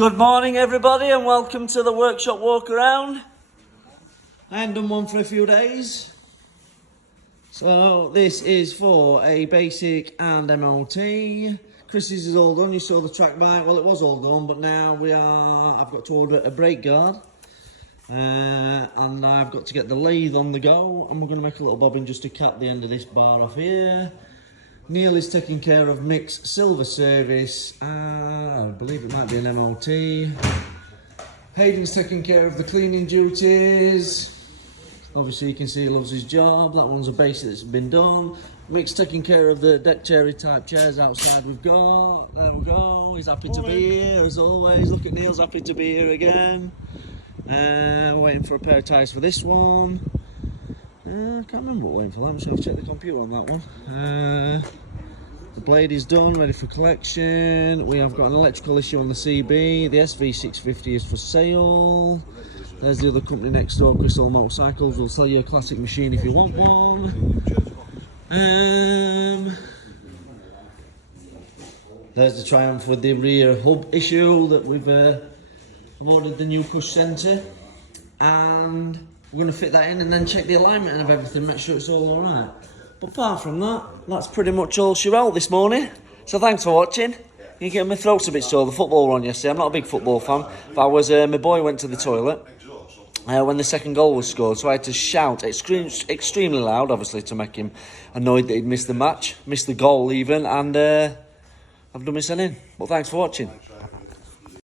Good morning everybody and welcome to the workshop walk around. I haven't done one for a few days. So this is for a basic and MOT. Chris's is all done, you saw the track bike, well it was all done, but now I've got to order a brake guard. And I've got to get the lathe on the go, and we're going to make a little bobbin just to cap the end of this bar off here. Neil is taking care of Mick's silver service, I believe it might be an MOT. Hayden's taking care of the cleaning duties. Obviously you can see he loves his job, that one's a basic that's been done. Mick's taking care of the deck cherry type chairs outside we've got. There we go, he's happy to be here as always. Look at Neil's happy to be here again. Waiting for a pair of tyres for this one. I can't remember what we're waiting for that. I'm just going to check the computer on that one. The blade is done, ready for collection. We have got an electrical issue on the CB. The SV650 is for sale. There's the other company next door, Crystal Motorcycles. We'll sell you a classic machine if you want one. There's the Triumph with the rear hub issue that we've ordered the new push centre. And we're going to fit that in and then check the alignment of everything, make sure it's all alright. But apart from that, that's pretty much all she wrote this morning. So thanks for watching. You get my throat's a bit sore, the football were on yesterday. I'm not a big football fan, but my boy went to the toilet when the second goal was scored, so I had to shout extremely loud, obviously, to make him annoyed that he'd missed the match, missed the goal even, and I've done my son in. But thanks for watching.